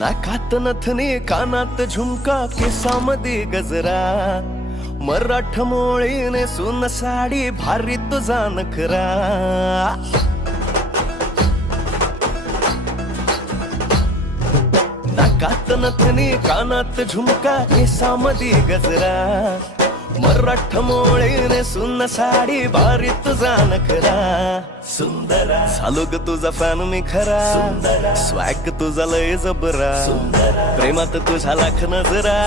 नाकात नथनी कानात झुमका केसामध्ये गजरा मराठमोळीने सुन साडी भारी तुझा नखरा नाकात नथनी कानात झुमका केसामध्ये गजरा मराठमोळीने सुन साडी भारी तुझा नखरा सुंदरा झालो ग तुझा फॅन मी खरा स्वॅग तुझा लय जबरा प्रेमात तुझा लाख नजरा